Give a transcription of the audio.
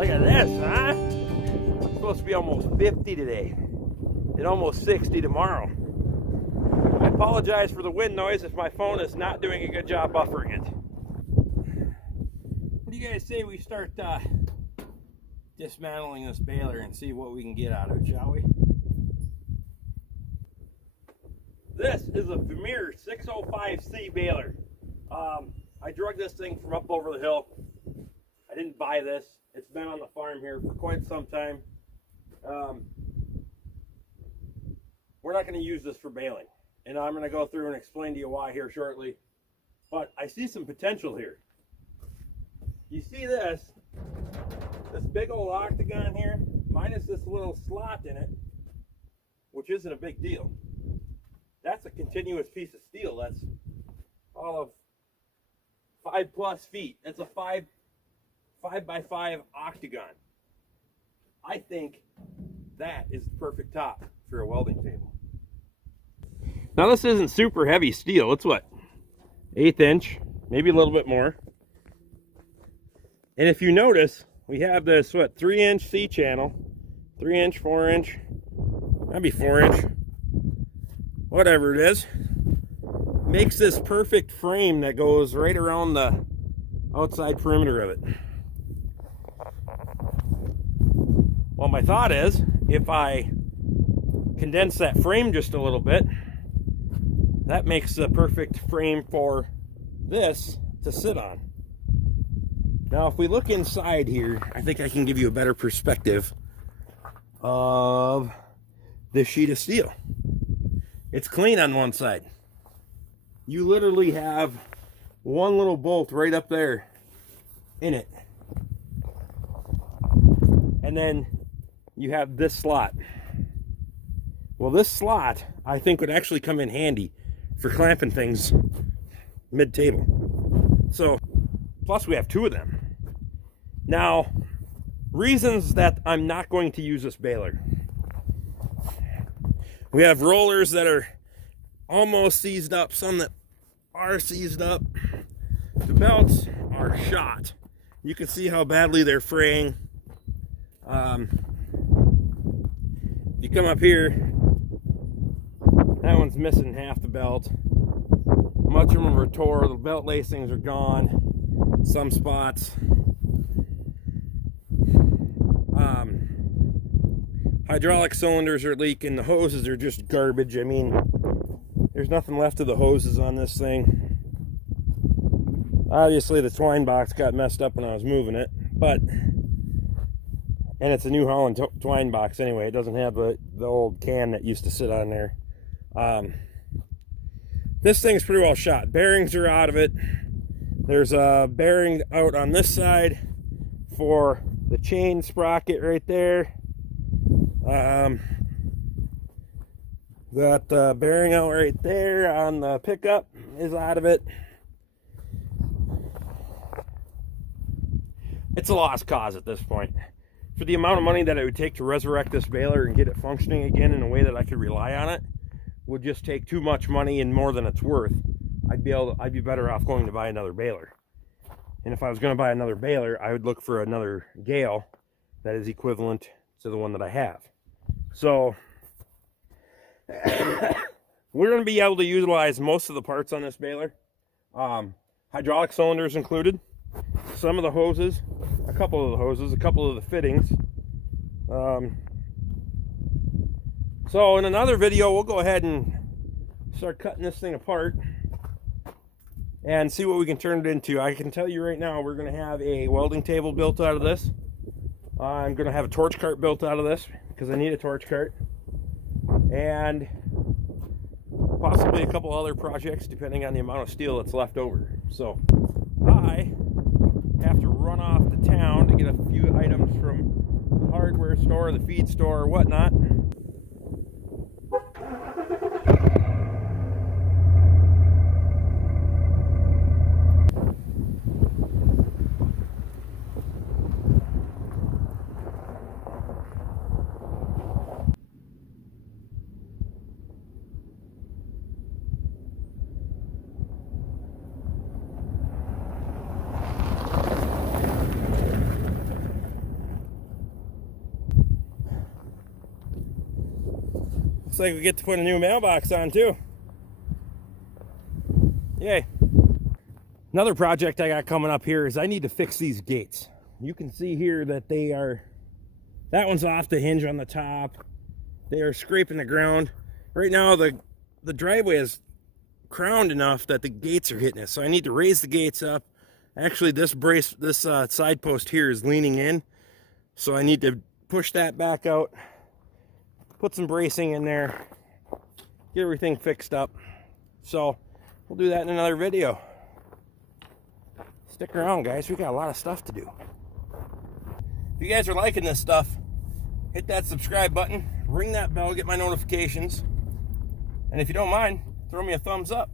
Look at this, huh? It's supposed to be almost 50 today and almost 60 tomorrow. I apologize for the wind noise if my phone is not doing a good job buffering it. What do you guys say we start dismantling this baler and see what we can get out of it, shall we? This is a Vermeer 605c Baler. I drug this thing from up over the hill. I didn't buy this. It's been on the farm here for quite some time. We're not going to use this for baling, and I'm going to go through and explain to you why here shortly. But I see some potential here. You see this big old octagon here, minus this little slot in it, which isn't a big deal. That's a continuous piece of steel. That's all of 5+ feet. That's a 5 by 5 octagon. I think that is the perfect top for a welding table. Now this isn't super heavy steel. It's what, 1/8 inch, maybe a little bit more. And if you notice, we have this, what, 3-inch C channel, 3-inch, 4-inch, maybe 4-inch, whatever it is. Makes this perfect frame that goes right around the outside perimeter of it. Well, my thought is, if I condense that frame just a little bit, that makes the perfect frame for this to sit on. Now, if we look inside here, I think I can give you a better perspective of this sheet of steel. It's clean on one side. You literally have one little bolt right up there in it. And then you have this slot. Well, this slot, I think, would actually come in handy for clamping things mid-table. So, plus we have 2 of them. Now, reasons that I'm not going to use this baler. We have rollers that are almost seized up, some that are seized up. The belts are shot. You can see how badly they're fraying. You come up here, that one's missing half the belt. Much of them are tore. The belt lacings are gone. Some spots. Hydraulic cylinders are leaking. The hoses are just garbage. I mean, there's nothing left of the hoses on this thing. Obviously, the twine box got messed up when I was moving it, but, and it's a New Holland twine box anyway. It doesn't have the old can that used to sit on there. This thing's pretty well shot. Bearings are out of it. There's a bearing out on this side for the chain sprocket right there. Got the bearing out right there on the pickup is out of it. It's a lost cause at this point. For the amount of money that it would take to resurrect this baler and get it functioning again in a way that I could rely on it, would just take too much money and more than it's worth. I'd be better off going to buy another baler. And if I was going to buy another baler, I would look for another Gale that is equivalent to the one that I have. So we're going to be able to utilize most of the parts on this baler. Hydraulic cylinders included, some of the hoses, a couple of the hoses, a couple of the fittings. So in another video, we'll go ahead and start cutting this thing apart and see what we can turn it into. I can tell you right now, we're going to have a welding table built out of this. I'm going to have a torch cart built out of this because I need a torch cart, and possibly a couple other projects depending on the amount of steel that's left over. So I have to run off to town to get a few items from the hardware store, the feed store, or whatnot. like we get to put a new mailbox on too. Yay. Another project I got coming up here is I need to fix these gates. You can see here that that one's off the hinge on the top. They are scraping the ground. Right now the driveway is crowned enough that the gates are hitting it. So I need to raise the gates up. Actually, this side post here is leaning in. So I need to push that back out, put some bracing in there, get everything fixed up. So we'll do that in another video. Stick around, guys. We got a lot of stuff to do. If you guys are liking this stuff, hit that subscribe button, ring that bell, get my notifications. And if you don't mind, throw me a thumbs up.